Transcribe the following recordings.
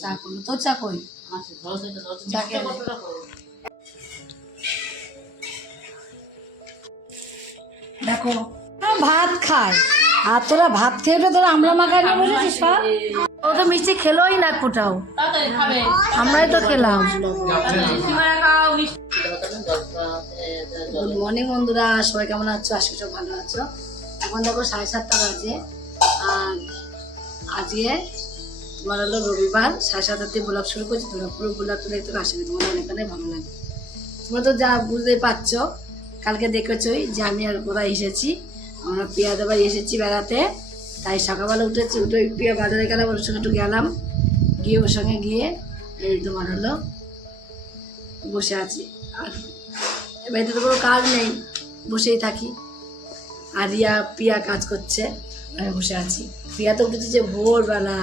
চা করলো তো চা কই দেখো ভাত খায় আর তোরা ভাত খেয়ে তোরা আমরা মাখায় নিয়ে বসেছিস সব ও তো মিষ্টি খেলোই না কোটাও আমরাই তো খেলাম গুড মর্নিং বন্ধুরা, সবাই কেমন আছো? আজকে সব ভালো আছো? এখন দেখো 7:30 বাজে আর আজকে তোমার হলো রবিবার। 7:30 দিয়ে ব্লগ শুরু করছি। তোমরা পুরো ব্লগটা দেখতে আসবে, তোমার অনেকটাই ভালো লাগে। তোমরা তো যা বুঝতে পারছো, কালকে দেখেছোই যে আমি আর কোথায় এসেছি। আমরা পিয়াদের বাড়ি এসেছি বেড়াতে, তাই সকালবেলা উঠে পিয়া বাজারে গেলাম, ওর সঙ্গে একটু গেলাম, গিয়ে ওর সঙ্গে গিয়ে এই তোমার হলো বসে আছি। আর বাড়িতে তো কোনো কাজ নেই, বসেই থাকি। আর পিয়া কাজ করছে, আমি বসে আছি। পিয়া তো উঠেছে যে ভোরবেলা।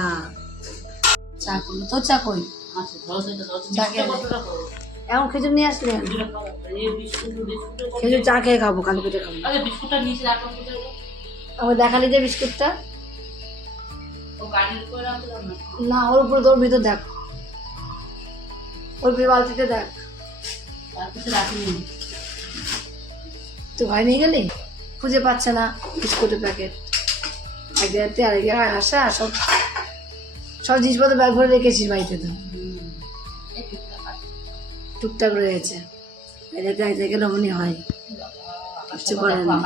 চা করলো তো চা কই এখন খেজুর নিয়ে আসলে খেজুর চা খেয়ে খাবো, কালো পিঠে খাবো। আমার দেখালি যে বিস্কুটটা না, ওর উপরে তোর ভিতর দেখ, ওর ভিতরে বালতিতে দেখ। তুই ঘরে নিয়ে গেলি, খুঁজে পাচ্ছে না বিস্কুটের প্যাকেট। এক জায়গাতে আরেক জায়গায় আসা, সব জিনিসপত্র ব্যাগ ভরে রেখেছিস বাড়িতে, তো টুকটাক রয়েছে। এক জায়গায় রমণী হয়, কিছু করে না।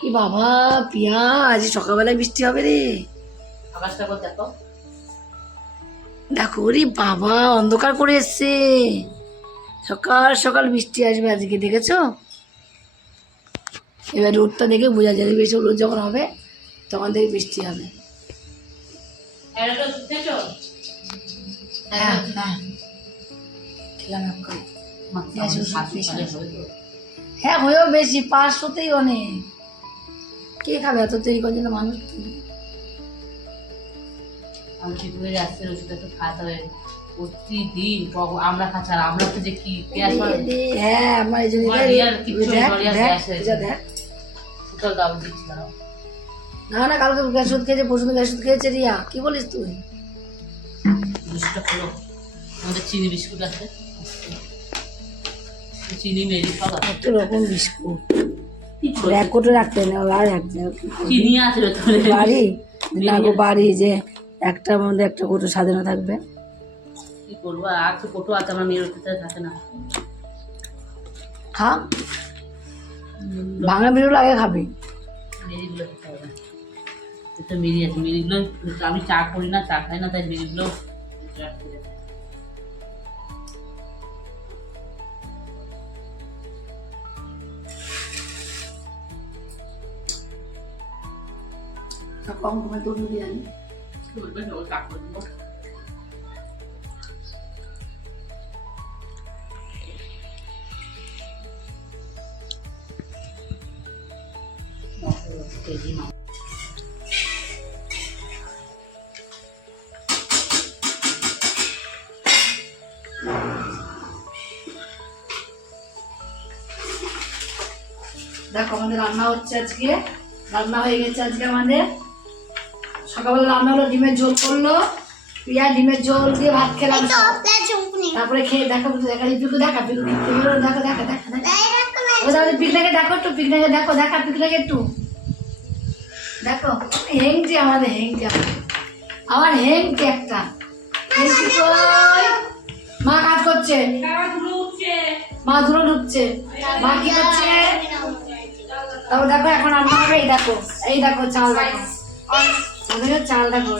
কি বাবা পিয়া, আজ সকালবেলায় বৃষ্টি হবে রে। দেখো রে বাবা, অন্ধকার করে এসছে, সকাল সকাল বৃষ্টি আসবে আজকে, দেখেছো? এবার রোদটা দেখে বোঝা যাবে, বেশি রোদ যখন হবে তখন দেখে বৃষ্টি হবে। হ্যাঁ হয়েও বেশি, 500তেই অনেক। কে খাবে এত তৈরি করার জন্য মানুষ? আমরা খাচ্ছি আর আমরা তো যে কি হ্যাঁ আমার এই জন্য না না, কালকে গ্যাস ওষুধ খেয়েছে, পরশু গ্যাস ওষুধ খেয়েছে। রিয়া কি বলিস তুই? আমাদের চিনি বিস্কুট আছে, চিনি মেরি সব আছে, কত রকম বিস্কুট। এক কোটো রাখতে না, আর চিনি আছে বাড়ি দেখো, বাড়ি যে একটার মধ্যে একটা কোটো সাজানো থাকবে। কি করবো, আর তো কোটো আছে, আমার মেয়ের থাকে না। খা, ভাঙা বেরোলে আগে খাবি। মেরিগুলো খেতে হবে, এটা মেরি আছে, মেরিগুলো আমি চা করি না, চা খাই না, তাই মেরিগুলো কম কমে তো দিয়ে আনি। চা করে দেবো। দেখো আমাদের রান্না হচ্ছে আজকে, রান্না হয়ে গেছে আজকে আমাদের। সকালবেলা রান্না হলো, ডিমের ঝোল করলো পিয়া, ডিমের ঝোল দিয়ে ভাত খেলাম। তারপরে খেয়ে দেখো, দেখা পিকু দেখা, পিকু দেখো দেখা দেখা পিকনাকে দেখো একটু, পিকনাকে দেখো দেখা, পিকনাকে একটু দেখো। হেংটি আমাদের, হেংটি আমার হেংটি একটা। হেংটি কই? মা কাজ করছে, মা ধুলো ঢুকছে, মা কি করছে? তারপর দেখো এখন রান্না হবে। এই দেখো চাল, দেখো চাল, দেখো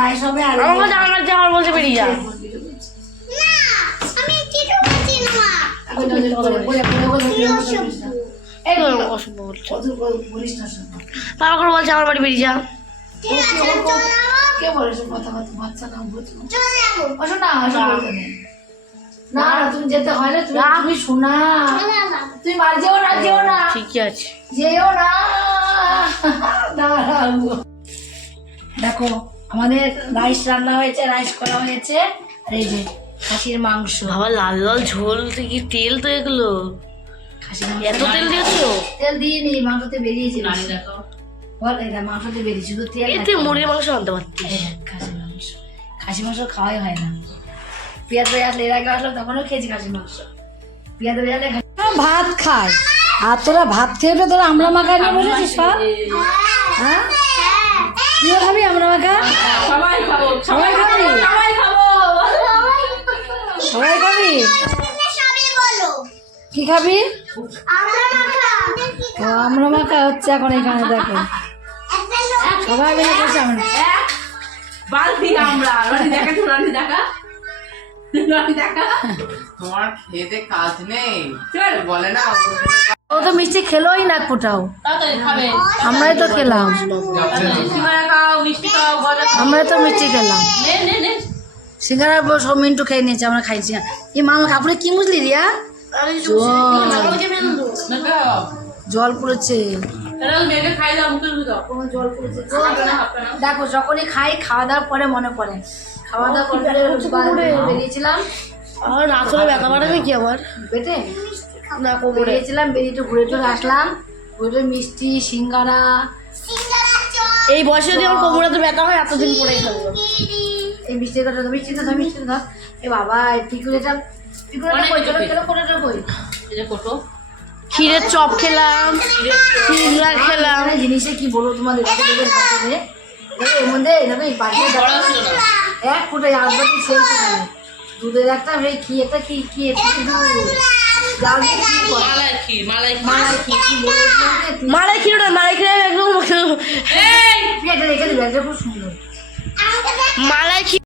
রাইস হবে। আর বলছে বেরিয়ে যা, বলছে আমার বাড়ি বেরিয়ে যা। কে বলে কথা কথা, বাচ্চা না বসো না, না তুমি যেতে হয় না, তুমি শোনা, তুমি বাড়ি যেও না, যেও না, ঠিকই আছে, যেও না। দেখো আমাদের রাইস রান্না হয়েছে, রাইস করা হয়েছে। আর এই যে খাসির মাংস, বাবা লাল লাল ঝোল থেকে তেল তো এগুলো, খাসির মাংস এত তেল দিয়েছো? তেল দিইনি, মাংসতে বেরিয়েছে। বল এটা মাংস দিয়ে বেরিয়ে শুধু তেল এতে মুরগির মাংস আনতে পারতি। খাসি মাংস খাওয়াই হয় না। পেঁয়াজ বেরিয়ে আসলে এর আগে আসলো তখনও খেয়েছি খাসি মাংস। পেঁয়াজ বেরিয়ে আসলে ভাত খায় আর তোরা ভাত খেয়ে উঠে তোরা আমরা মাখা নিয়ে বসেছিস পা? হ্যাঁ তুইও খাবি আমরা মাখা? সবাই খাবো, সবাই খাবি? সবাই খাবো। সবাই খাবি? কি খাবি? ও আমরা মাখা হচ্ছে এখন এখানে দেখো সবাই মিলে বসে আমরা বালতি আমরা রনি দেখা তো রনি দেখা তোমার খেতে কাজ নেই চল। বলে না ও তো মিষ্টি খেলোই না কোটাও তাড়াতাড়ি খাবে। আমরাই তো খেলাম সিঙ্গারা খাও, মিষ্টি খাও, গজা খাও। আমরাই তো মিষ্টি খেলাম নে নে নে। সিঙ্গারা সব মিন্টু খেয়ে নিয়েছে আমরা খাইছি না এই মামা কাপড়ে কি মুছলি রিয়া মেখে খাও। জল পড়েছে তাহলে মেখে খাই দাও, মুখে মুখে দাও। জল পড়েছে হাঁপবে না, হাঁপবে না। দেখো যখনই খাই খাওয়া দাওয়ার পরে মনে পড়ে খাওয়া দাওয়া করে বেরিয়েছিলাম আর আসলে ব্যথা পারে নাকি আমার? পেটে না কোমরে। বেরিয়েছিলাম বেরিয়ে একটু ঘুরে টুরে আসলাম ঘুরে মিষ্টি সিঙ্গারা এই বয়সে যদি আমার কোমরে তো ব্যথা হয় এতদিন পরেই খাবো। এই মিষ্টির কথা মিষ্টি তো ধর মিষ্টি ধর এ বাবা পিকুলেটা কই চলো চলো কোটাটা কই এই যে কোটো। ক্ষীরের চপ খেলাম, সিঙ্গারা খেলাম। জিনিসে কি বলবো তোমাদের এর মধ্যে দেখো এই পাশে বড় ছিল না। এক ফুটে আসবাটি সেই ফুটে দুধের একটা এই কি একটা কি কি একটা কিন্তু জাল দিয়ে কি করে মালাই ক্ষীর, মালাই ক্ষীর। মালাই কি কি বলবো তোমাকে মালাই ক্ষীরটা নাই খেয়ে একদম এই এটা রেখে দিবে এটা খুব সুন্দর মালাই ক্ষীর।